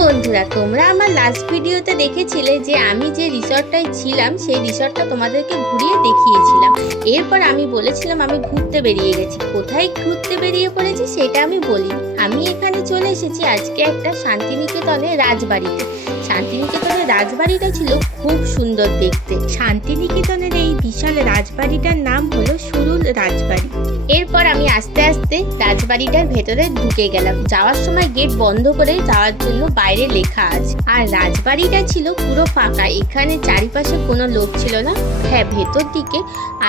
বন্ধুরা, তোমরা আমার লাস্ট ভিডিওতে দেখেছিলে যে আমি যে রিসর্টটায় ছিলাম, সেই রিসর্টটা তোমাদেরকে ঘুরিয়ে দেখিয়েছিলাম। এরপর আমি বলেছিলাম আমি ঘুরতে বেরিয়ে গেছি। কোথায় ঘুরতে বেরিয়ে পড়েছি সেটা আমি বলি আমি এখানে চলে এসেছি আজকে একটা শান্তিনিকেতনে রাজবাড়িতে। শান্তিনিকেতনের রাজবাড়িটা ছিল খুব সুন্দর দেখতে। শান্তিনিকেতনের এই বিশাল রাজবাড়িটার নাম হলো সুরুল রাজবাড়ি। এরপর আমি আস্তে আস্তে রাজবাড়িটার ভেতরে ঢুকে গেলাম। যাওয়ার সময় গেট বন্ধ করে যাওয়ার জন্য বাইরে লেখা আছে। আর রাজবাড়িটা ছিল পুরো ফাঁকা। এখানে চারিপাশে কোনো লোক ছিল না। হ্যাঁ ভেতর দিকে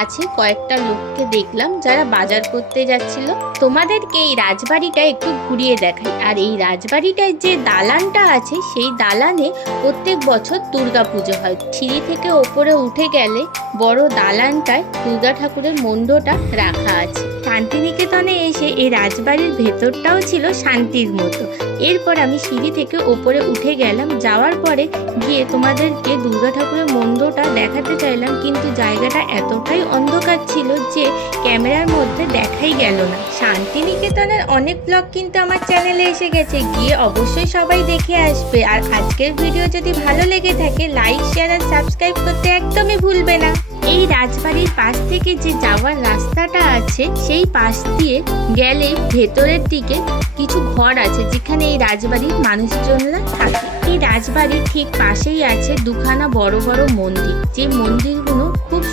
আছে কয়েকটা লোককে দেখলাম যারা বাজার করতে যাচ্ছিল। তোমাদেরকে এই রাজবাড়িটা একটু ঘুরিয়ে দেখাই। আর এই রাজবাড়িটায় যে দালানটা আছে, সেই দালানে প্রত্যেক বছর দুর্গা পুজো হয়। সিঁড়ি থেকে ওপরে উঠে গেলে বড় দালানটায় দুর্গা ঠাকুরের মণ্ডটা রাখা আছে। শান্তিনিকেতনে এসে এই রাজবাড়ির ভেতরটাও ছিল শান্তির মতো। এরপর আমি সিঁড়ি থেকে ওপরে উঠে গেলাম, যাওয়ার পরে গিয়ে তোমাদেরকে দুর্গা ঠাকুরের মণ্ডটা দেখাতে চাইলাম, কিন্তু জায়গাটা এতটাই অন্ধকার ছিল যে ক্যামেরার মধ্যে দেখাই গেল না। শান্তিনিকেতনের অনেক ব্লগ কিন্তু আমার চ্যানেলে এসে গেছে। গিয়ে অবশ্যই সবাই দেখে আসবে। আর আজকের ভিডিও যদি ভালো লেগে থাকে লাইক শেয়ার আর সাবস্ক্রাইব করতে একদমই ভুলবে না। এই রাজবাড়ির পাশ থেকে যে যাওয়ার রাস্তাটা আছে, সেই পাশ দিয়ে গেলে ভেতরের দিকে কিছু ঘর আছে, যেখানে এই রাজবাড়ির মানুষজনরা থাকে। এই রাজবাড়ির ঠিক পাশেই আছে দুখানা বড় বড় মন্দির। যে মন্দিরগুলো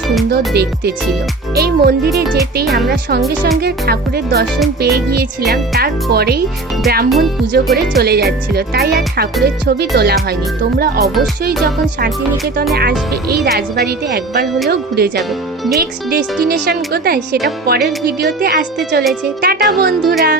সুন্দর দেখতে ছিল। এই মন্দিরে যেতেই আমরা সঙ্গে সঙ্গে ঠাকুরের দর্শন পেয়ে গিয়েছিলাম। তারপরেই ব্রাহ্মণ পুজো করে চলে যাচ্ছিল। তাই আর ঠাকুরের ছবি তোলা হয়নি। তোমরা অবশ্যই যখন শান্তিনিকেতনে আসবে, এই রাজবাড়িতে একবার হলেও ঘুরে যাবে। নেক্সট ডেস্টিনেশন কোথায়? সেটা পরের ভিডিওতে আসতে চলেছে। টাটা বন্ধুরা!